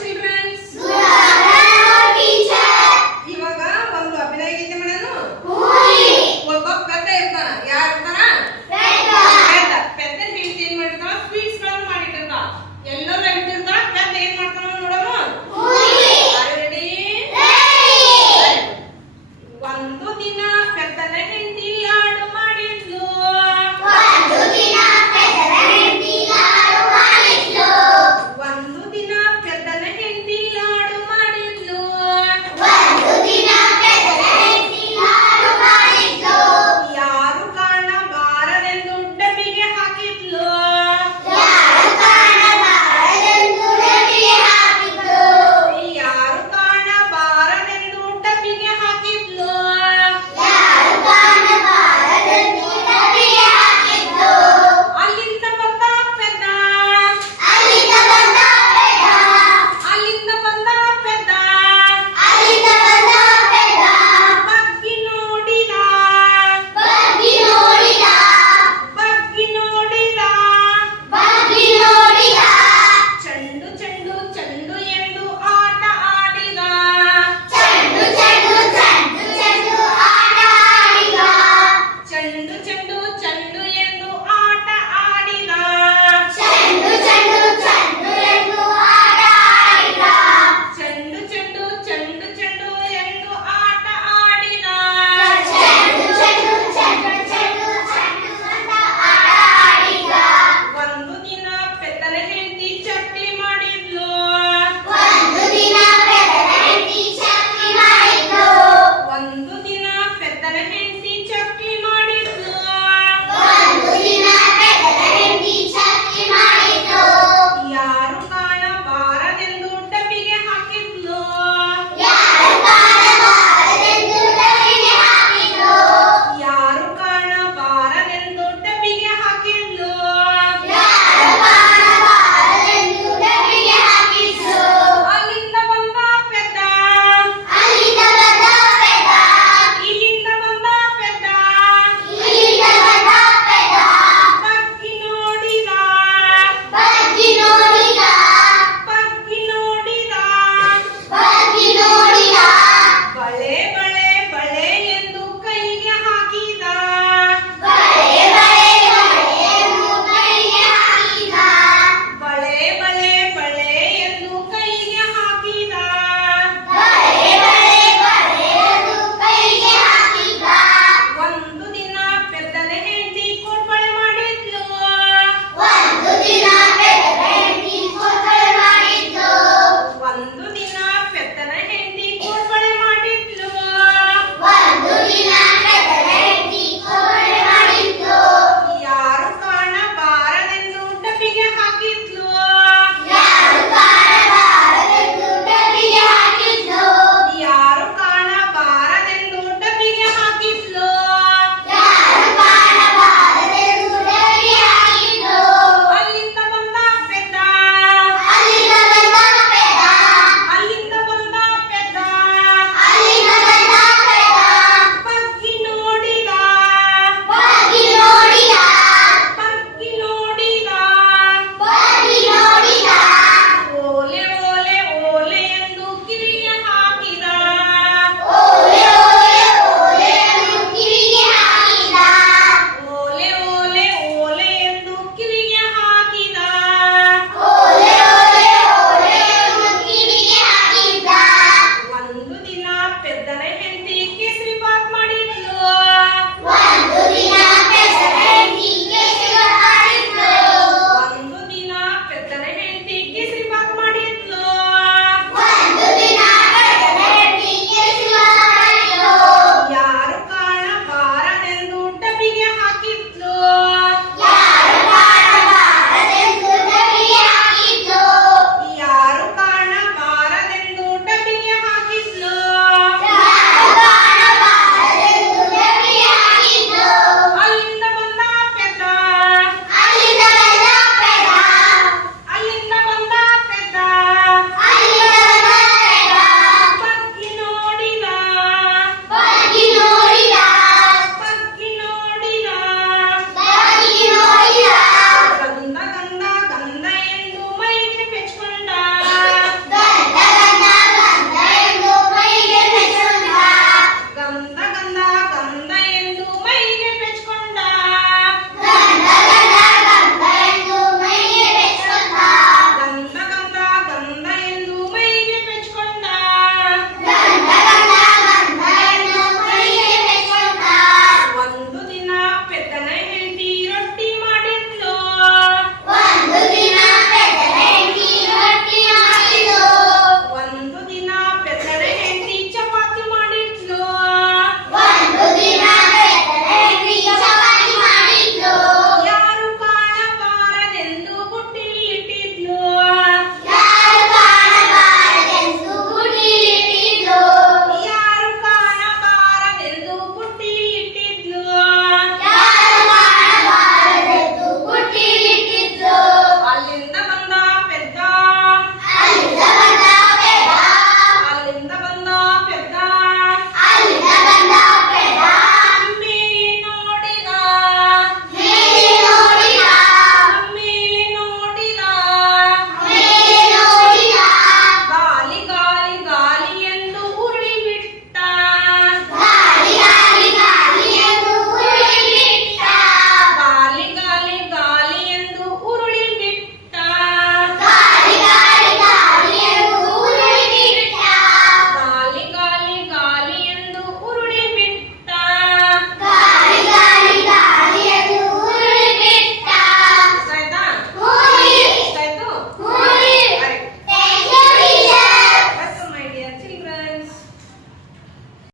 children.